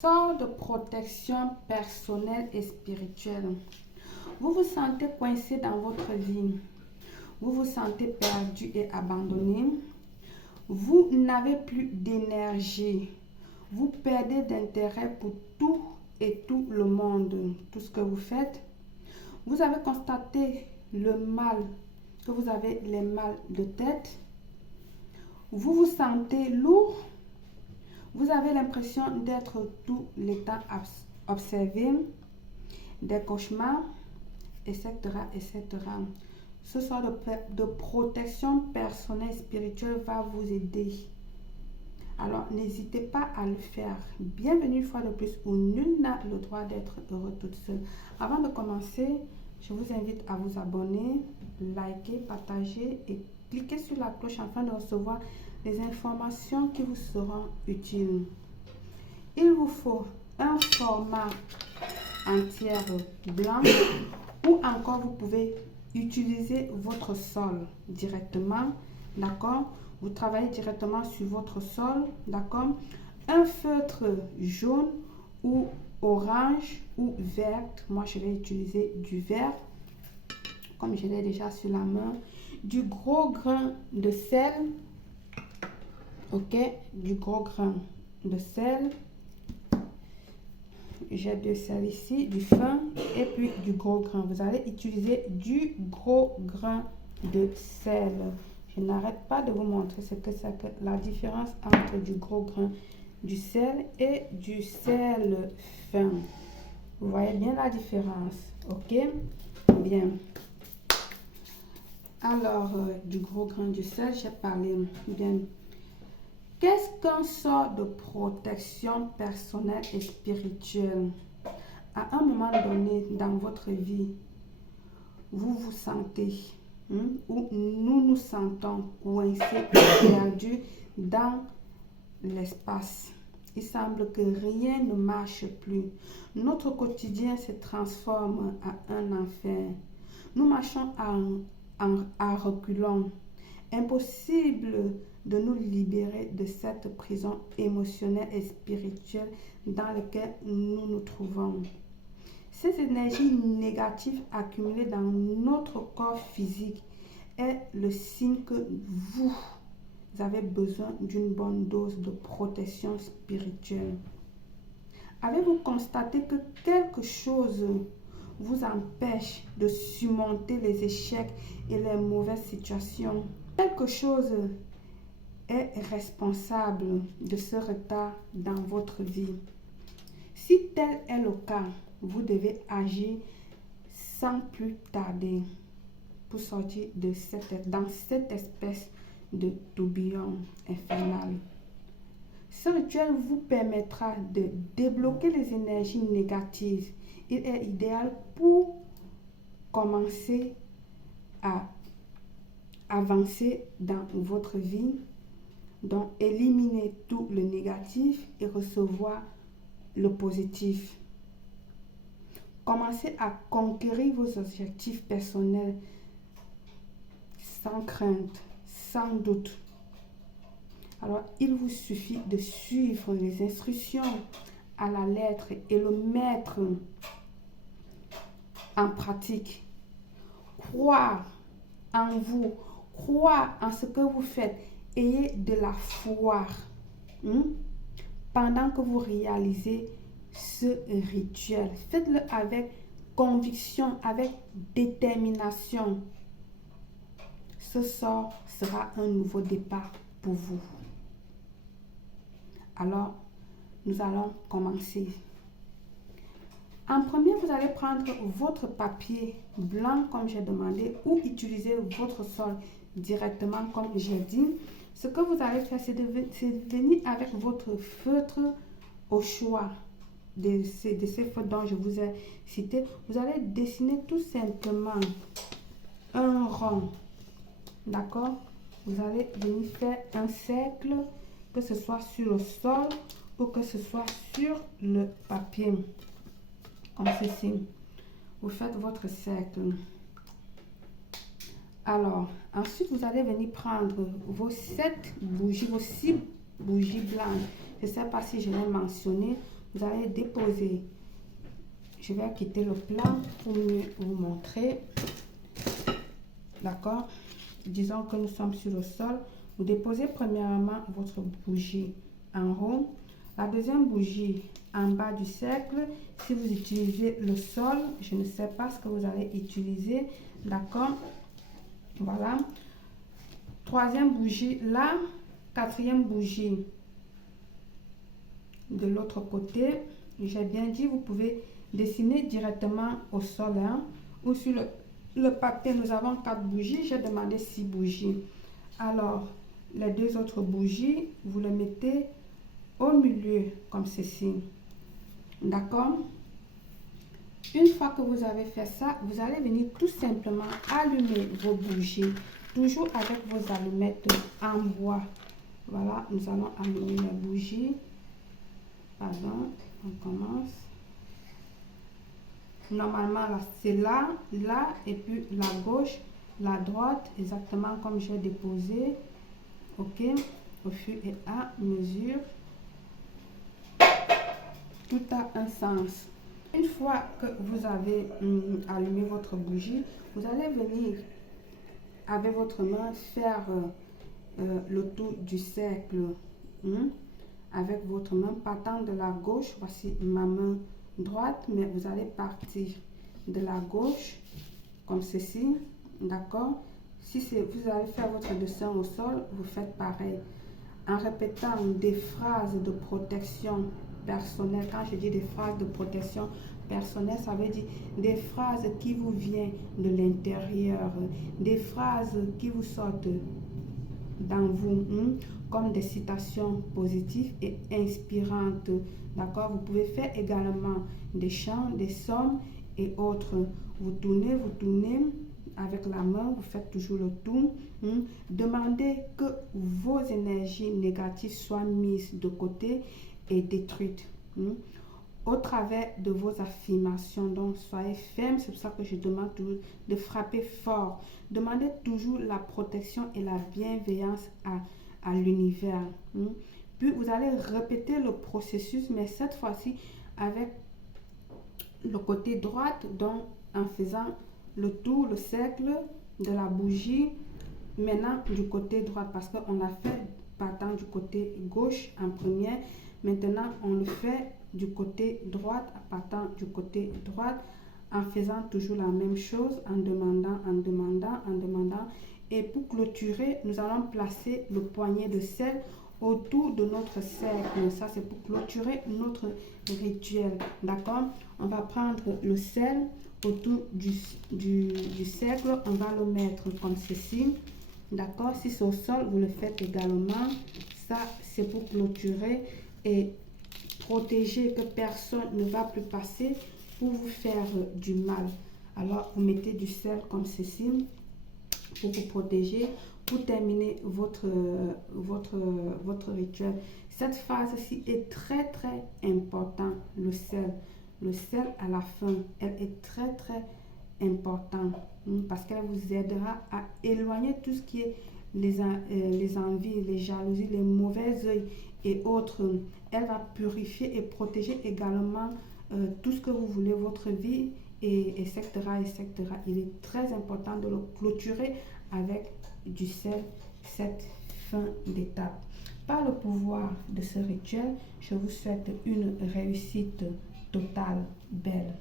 Sort de protection personnelle et spirituelle. Vous vous sentez coincé dans votre vie. Vous vous sentez perdu et abandonné. Vous n'avez plus d'énergie. Vous perdez d'intérêt pour tout et tout le monde, tout ce que vous faites. Vous avez constaté le mal, que vous avez les mal de tête. Vous vous sentez lourd. Vous avez l'impression d'être tout le temps observé, des cauchemars, etc., etc. Ce sort de protection personnelle et spirituelle va vous aider. Alors, n'hésitez pas à le faire. Bienvenue une fois de plus où nul n'a le droit d'être heureux toute seule. Avant de commencer, je vous invite à vous abonner, liker, partager et cliquer sur la cloche afin de recevoir les informations qui vous seront utiles. Il vous faut un format entier blanc ou encore vous pouvez utiliser votre sol directement, d'accord? Vous travaillez directement sur votre sol, d'accord? Un feutre jaune ou orange ou vert. Moi, je vais utiliser du vert, comme je l'ai déjà sur la main. Du gros grain de sel, ok? Du gros grain de sel. J'ai du sel ici, du fin et puis du gros grain. Vous allez utiliser du gros grain de sel. Je n'arrête pas de vous montrer ce que c'est que la différence entre du gros grain du sel et du sel fin. Vous voyez bien la différence, ok? Bien. Alors, du gros grain du sel, j'ai parlé bien. Qu'est-ce qu'un sort de protection personnelle et spirituelle? À un moment donné dans votre vie, vous vous sentez, ou nous nous sentons coincés, perdus dans l'espace. Il semble que rien ne marche plus. Notre quotidien se transforme à un enfer. Nous marchons à reculons. Impossible de nous libérer de cette prison émotionnelle et spirituelle dans laquelle nous nous trouvons. Ces énergies négatives accumulées dans notre corps physique est le signe que vous avez besoin d'une bonne dose de protection spirituelle. Avez-vous constaté que quelque chose vous empêche de surmonter les échecs et les mauvaises situations? Quelque chose est responsable de ce retard dans votre vie. Si tel est le cas, vous devez agir sans plus tarder pour sortir dans cette espèce de tourbillon infernal. Ce rituel vous permettra de débloquer les énergies négatives. Il est idéal pour commencer à avancer dans votre vie, donc éliminer tout le négatif et recevoir le positif. Commencez à conquérir vos objectifs personnels sans crainte, sans doute. Alors, il vous suffit de suivre les instructions à la lettre et le mettre en pratique. Croire en vous, croire en ce que vous faites. Ayez de la foi pendant que vous réalisez ce rituel. Faites-le avec conviction, avec détermination. Ce sort sera un nouveau départ pour vous. Alors, nous allons commencer. En premier, vous allez prendre votre papier blanc comme j'ai demandé ou utiliser votre sol directement comme j'ai dit. Ce que vous allez faire, c'est venir avec votre feutre au choix de ces feutres dont je vous ai cité. Vous allez dessiner tout simplement un rond. D'accord? Vous allez venir faire un cercle, que ce soit sur le sol ou que ce soit sur le papier. Comme ceci. Vous faites votre cercle. Alors, ensuite, vous allez venir prendre vos 7 bougies, vos 6 bougies blanches. Je ne sais pas si je l'ai mentionné. vous allez déposer. Je vais quitter le plan pour mieux vous montrer. D'accord? Disons que nous sommes sur le sol. Vous déposez premièrement votre bougie en haut. La deuxième bougie en bas du cercle. Si vous utilisez le sol, je ne sais pas ce que vous allez utiliser. D'accord? Voilà. Troisième bougie là. Quatrième bougie de l'autre côté. J'ai bien dit, vous pouvez dessiner directement au sol, hein, ou sur le papier. Nous avons 4 bougies. J'ai demandé 6 bougies. Alors, les 2 autres bougies, vous les mettez au milieu comme ceci. D'accord? Une fois que vous avez fait ça, vous allez venir tout simplement allumer vos bougies, toujours avec vos allumettes en bois. Voilà, nous allons allumer la bougie. Pardon, on commence. Normalement, là, c'est là, et puis la gauche, la droite, exactement comme j'ai déposé. Ok, au fur et à mesure. Tout a un sens. Une fois que vous avez allumé votre bougie, vous allez venir avec votre main faire le tour du cercle. Avec votre main partant de la gauche. Voici ma main droite, mais vous allez partir de la gauche comme ceci. D'accord? Si vous allez faire votre dessin au sol, vous faites pareil en répétant des phrases de protection personnelle. Quand je dis des phrases de protection personnelle, ça veut dire des phrases qui vous viennent de l'intérieur, des phrases qui vous sortent dans vous, comme des citations positives et inspirantes. D'accord? Vous pouvez faire également des chants, des sommes et autres. Vous tournez avec la main, vous faites toujours le tour. Demandez que vos énergies négatives soient mises de côté et détruites au travers de vos affirmations. Donc, soyez ferme. C'est pour ça que je demande toujours de frapper fort. Demandez toujours la protection et la bienveillance à l'univers. Puis, vous allez répéter le processus, mais cette fois-ci avec le côté droit, donc en faisant le tour, le cercle de la bougie, maintenant du côté droit, parce qu'on a fait partant du côté gauche en première. Maintenant, on le fait du côté droit, partant du côté droit, en faisant toujours la même chose, en demandant. Et pour clôturer, nous allons placer le poignet de sel autour de notre cercle. Ça, c'est pour clôturer notre rituel. D'accord? On va prendre le sel autour du cercle. On va le mettre comme ceci. D'accord? Si c'est au sol, vous le faites également. Ça, c'est pour clôturer et protéger que personne ne va plus passer pour vous faire du mal. Alors, vous mettez du sel comme ceci pour vous protéger, pour terminer votre rituel. Cette phase-ci est très importante, le sel. Le sel à la fin, elle est très importante parce qu'elle vous aidera à éloigner tout ce qui est les envies, les jalousies, les mauvais œils et autres. Elle va purifier et protéger également tout ce que vous voulez, votre vie, etc. Il est très important de le clôturer avec du sel, cette fin d'étape. Par le pouvoir de ce rituel, je vous souhaite une réussite totale, belle.